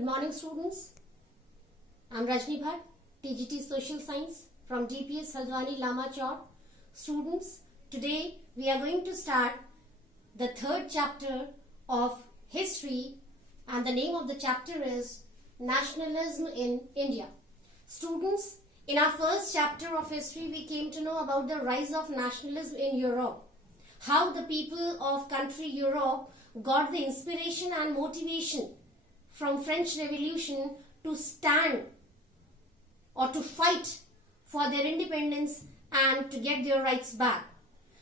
Good morning, students. I'm Rajni Bhatt, TGT Social Science from DPS Haldwani Lama Chowk. Students, today we are going to start the third chapter of history, and the name of the chapter is Nationalism in India. Students, in our first chapter of history, we came to know about the rise of nationalism in Europe. How the people of country Europe got the inspiration and motivation from French Revolution to stand or to fight for their independence and to get their rights back.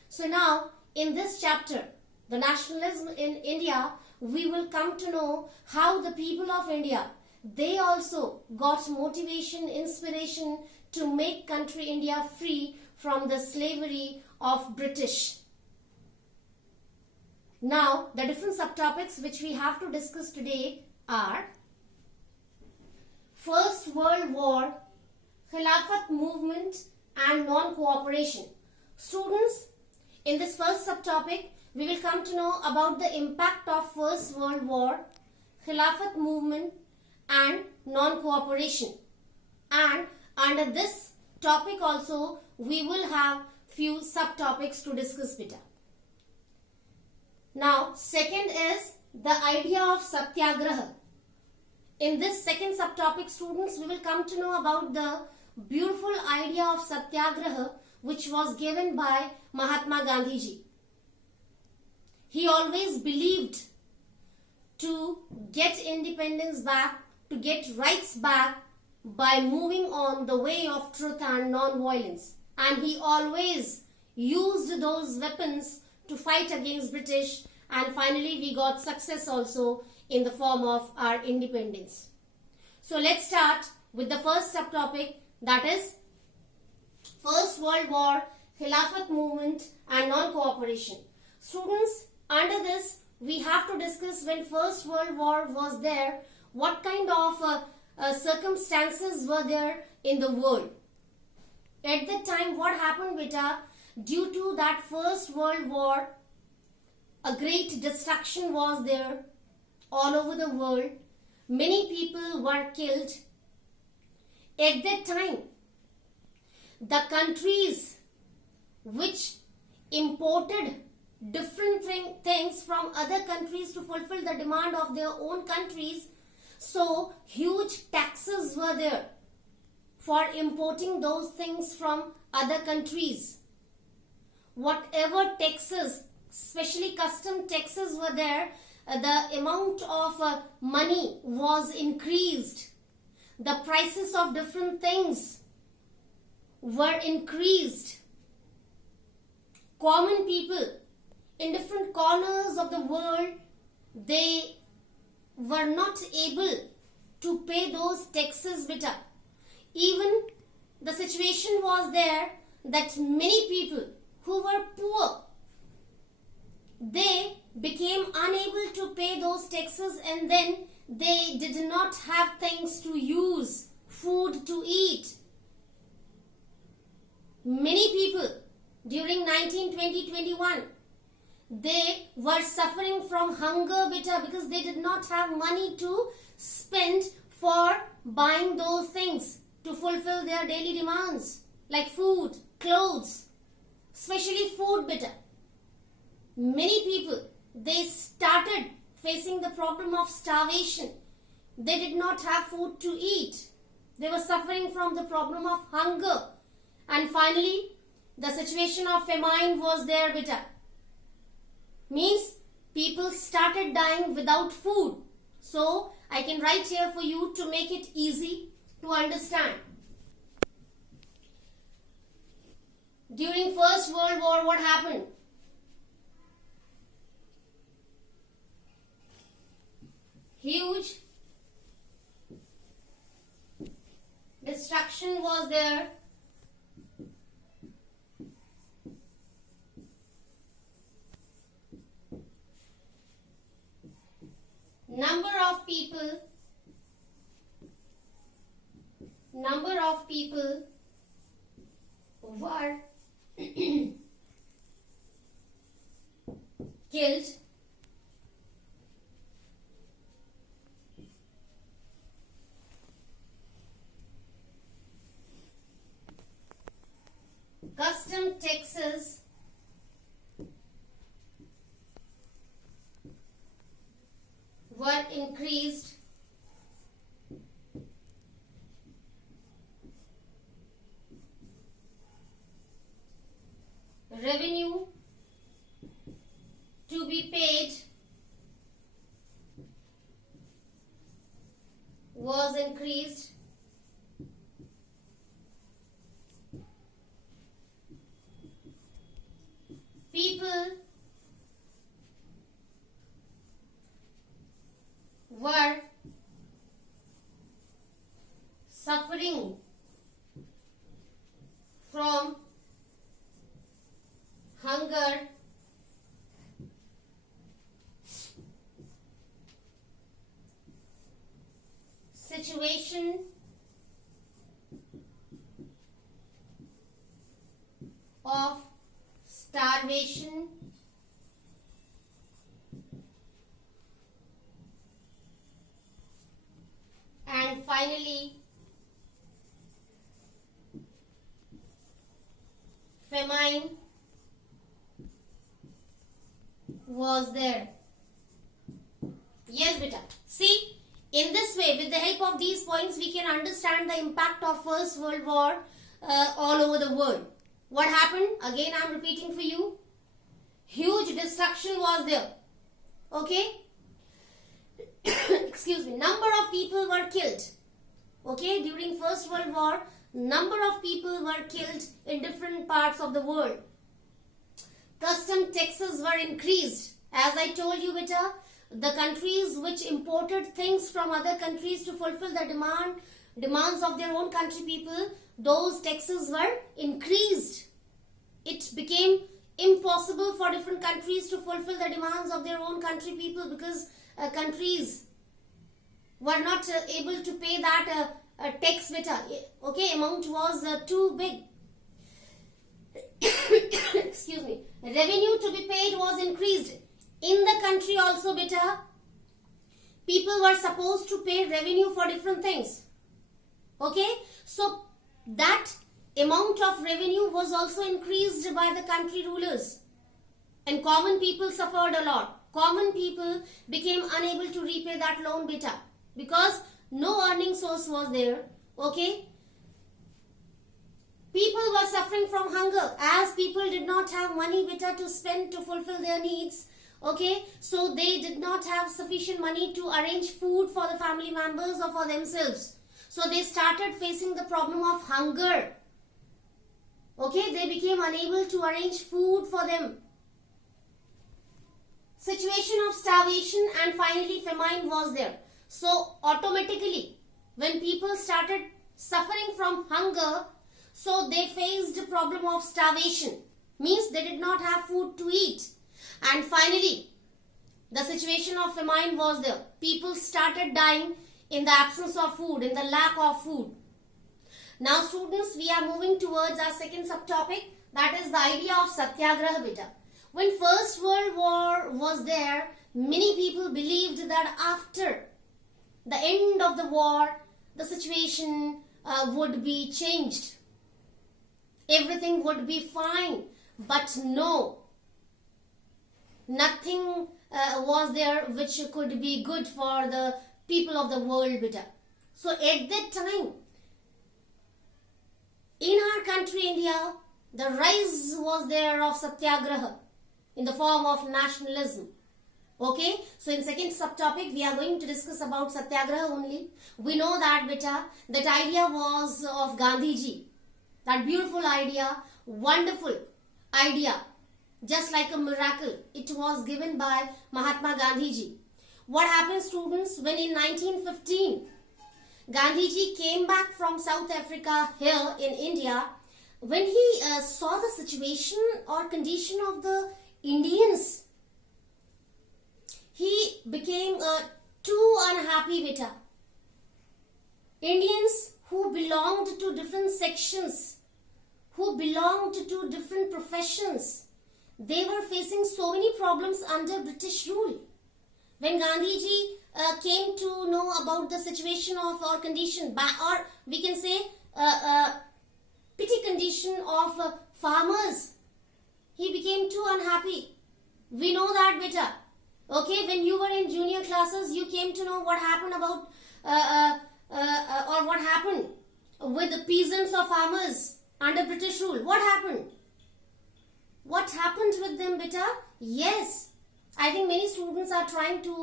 So now in this chapter, the nationalism in India, we will come to know how the people of India, they also got motivation, inspiration to make country India free from the slavery of British. Now the different subtopics which we have to discuss today are First World War, Khilafat movement and non-cooperation. Students, in this first subtopic, we will come to know about the impact of First World War, Khilafat movement and non-cooperation. And under this topic also, we will have few subtopics to discuss better. Now, second is the idea of Satyagraha. In this second subtopic, students, we will come to know about the beautiful idea of Satyagraha which was given by Mahatma Gandhi ji. He always believed to get independence back, to get rights back by moving on the way of truth and non-violence. And he always used those weapons to fight against British, and finally we got success also in the form of our independence. So let's start with the first subtopic, that is First World War, Khilafat movement and non-cooperation. Students, under this we have to discuss when First World War was there, what kind of circumstances were there in the world. At that time, what happened, beta? Due to that First World War, a great destruction was there all over the world. Many people were killed. At that time, the countries which imported different things from other countries to fulfill the demand of their own countries, so huge taxes were there for importing those things from other countries. Whatever taxes, especially custom taxes were there, the amount of money was increased. The prices of different things were increased. Common people in different corners of the world, they were not able to pay those taxes better. Even the situation was there that many people who were poor, they became unable to pay those taxes, and then they did not have things to use, food to eat. Many people during 1920-21, they were suffering from hunger beta because they did not have money to spend for buying those things to fulfill their daily demands like food, clothes, especially food beta. Many people, they started facing the problem of starvation. They did not have food to eat. They were suffering from the problem of hunger. And finally, the situation of famine was there beta. Means people started dying without food. So I can write here for you to make it easy to understand. During First World War, what happened? Huge destruction was there. Number of people were killed. taxes were increased. Revenue to be paid was increased. People were suffering from hunger. Situation of starvation. And finally, famine was there. Yes, beta. See, in this way, with the help of these points, we can understand the impact of First World War all over the world. What happened? Again, I am repeating for you. Huge destruction was there. Okay? Excuse me. Number of people were killed. Okay? During First World War, number of people were killed in different parts of the world. Custom taxes were increased. As I told you, beta, the countries which imported things from other countries to fulfill the demands of their own country people, those taxes were increased. It became impossible for different countries to fulfill the demands of their own country people because countries were not able to pay that tax, beta. Okay, amount was too big. Excuse me. Revenue to be paid was increased. In the country also, beta, people were supposed to pay revenue for different things. Okay, so that amount of revenue was also increased by the country rulers. And common people suffered a lot. Common people became unable to repay that loan, beta, because no earning source was there. Okay, people were suffering from hunger as people did not have money, beta, to spend to fulfill their needs. Okay, so they did not have sufficient money to arrange food for the family members or for themselves. So they started facing the problem of hunger. Okay, they became unable to arrange food for them. Situation of starvation and finally famine was there. So automatically, when people started suffering from hunger, so they faced the problem of starvation. Means they did not have food to eat. And finally, the situation of famine was there. People started dying in the absence of food, in the lack of food. Now students, we are moving towards our second subtopic, that is the idea of Satyagraha, beta. When First World War was there, many people believed that after the end of the war, the situation would be changed. Everything would be fine. But no. Nothing was there which could be good for the people of the world, beta. So at that time, in our country India, the rise was there of Satyagraha in the form of nationalism. Okay, so in second subtopic, we are going to discuss about Satyagraha only. We know that, beta, that idea was of Gandhiji. That beautiful idea, wonderful idea. Just like a miracle, it was given by Mahatma Gandhiji. What happened, students, when in 1915, Gandhiji came back from South Africa here in India, when he saw the situation or condition of the Indians, he became too unhappy, beta. Indians who belonged to different sections, who belonged to different professions, they were facing so many problems under British rule. When Gandhiji came to know about the situation of our condition, or we can say pity condition of farmers he became too unhappy. We know that, beta. Okay, when you were in junior classes, you came to know what happened about or what happened with the peasants or farmers under British rule. What happened? What happened with them, beta? Yes, I think many students are trying to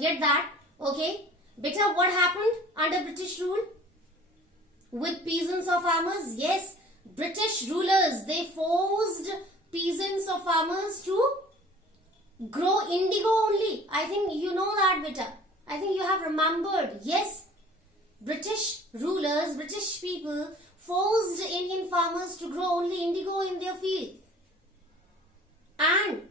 get that. Okay, beta, what happened under British rule with peasants or farmers? Yes, British rulers, they forced peasants or farmers to grow indigo only. I think you know that, beta. I think you have remembered. Yes, British rulers, British people forced Indian farmers to grow only indigo in their field. And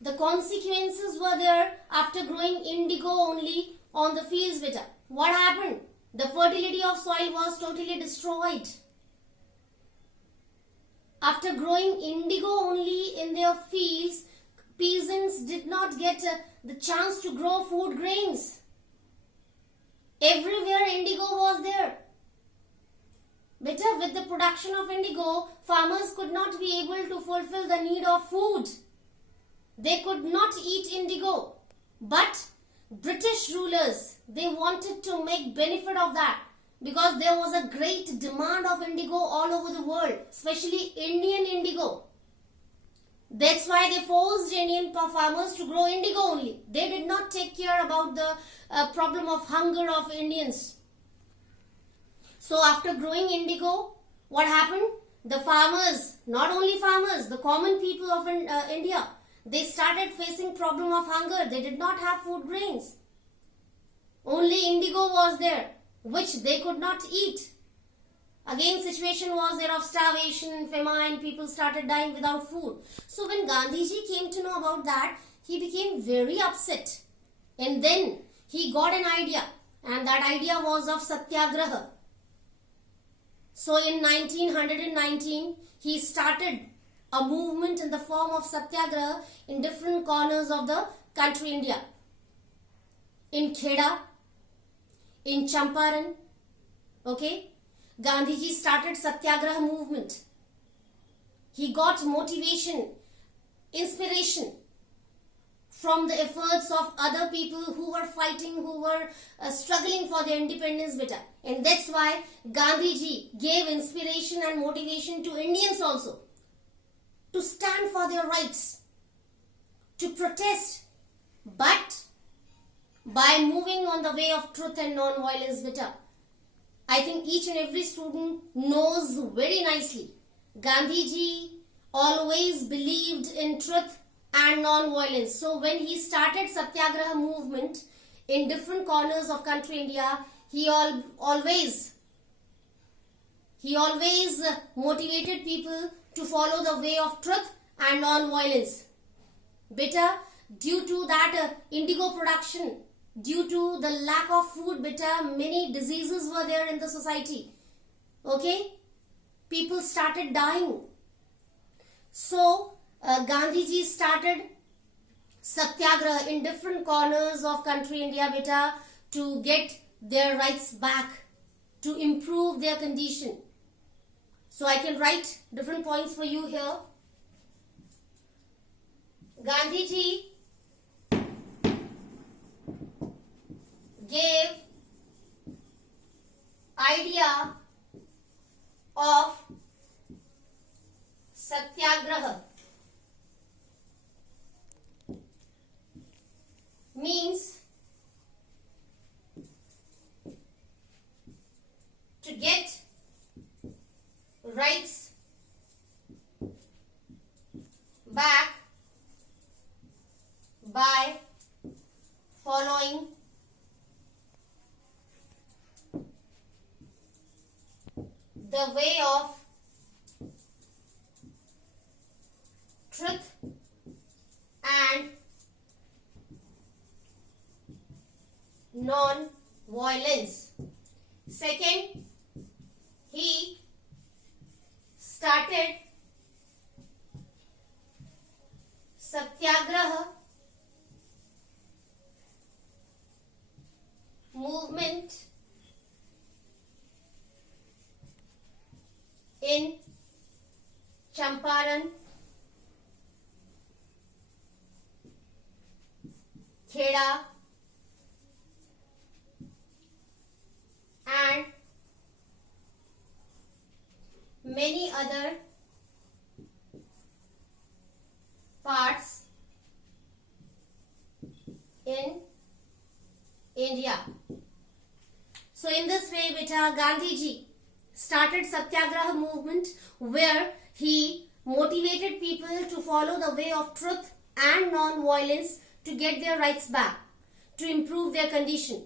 the consequences were there after growing indigo only on the fields, beta. What happened? The fertility of soil was totally destroyed. After growing indigo only in their fields, peasants did not get the chance to grow food grains. Everywhere indigo was there. Better, with the production of indigo, farmers could not be able to fulfill the need of food. They could not eat indigo. But British rulers, they wanted to make benefit of that because there was a great demand of indigo all over the world, especially Indian indigo. That's why they forced Indian farmers to grow indigo only. They did not take care about the problem of hunger of Indians. So after growing indigo, what happened? The farmers, not only farmers, the common people of India, they started facing problem of hunger. They did not have food grains. Only indigo was there, which they could not eat. Again, situation was there of starvation, famine, people started dying without food. So when Gandhiji came to know about that, he became very upset. And then he got an idea, and that idea was of Satyagraha. So in 1919, he started a movement in the form of Satyagraha in different corners of the country India. In Kheda, in Champaran, okay? Gandhiji started Satyagraha movement. He got motivation, inspiration from the efforts of other people who were fighting, who were struggling for their independence, beta. And that's why Gandhiji gave inspiration and motivation to Indians also to stand for their rights, to protest, but by moving on the way of truth and non-violence, beta. I think each and every student knows very nicely. Gandhiji always believed in truth and non-violence. So when he started Satyagraha movement in different corners of country India, he always motivated people to follow the way of truth and non-violence. Beta, due to that indigo production, due to the lack of food, beta, many diseases were there in the society. Okay? People started dying. So, Gandhiji started Satyagraha in different corners of country India, beta, to get their rights back, to improve their condition. So, I can write different points for you here. Gandhiji gave idea of Satyagraha, means to get rights back by following the way of truth and non-violence. Second, he started Satyagraha movement in Champaran kheda, and many other parts in India. So in this way, beta, Gandhiji started Satyagraha movement where he motivated people to follow the way of truth and non-violence to get their rights back, to improve their condition.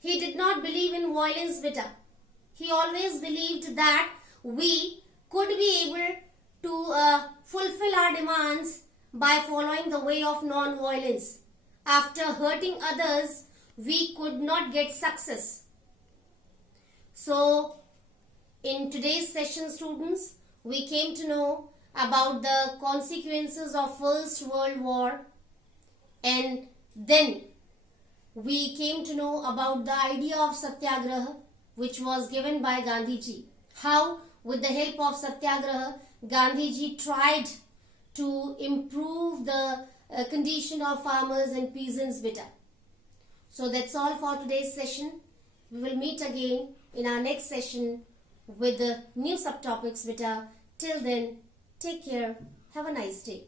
He did not believe in violence, beta. He always believed that we could be able to fulfill our demands by following the way of non-violence. After hurting others, we could not get success. So, in today's session, students, we came to know about the consequences of First World War, and then we came to know about the idea of Satyagraha, which was given by Gandhiji. How, with the help of Satyagraha, Gandhiji tried to improve the condition of farmers and peasants better. So that's all for today's session. We will meet again in our next session with the new subtopics better. Till then, take care. Have a nice day.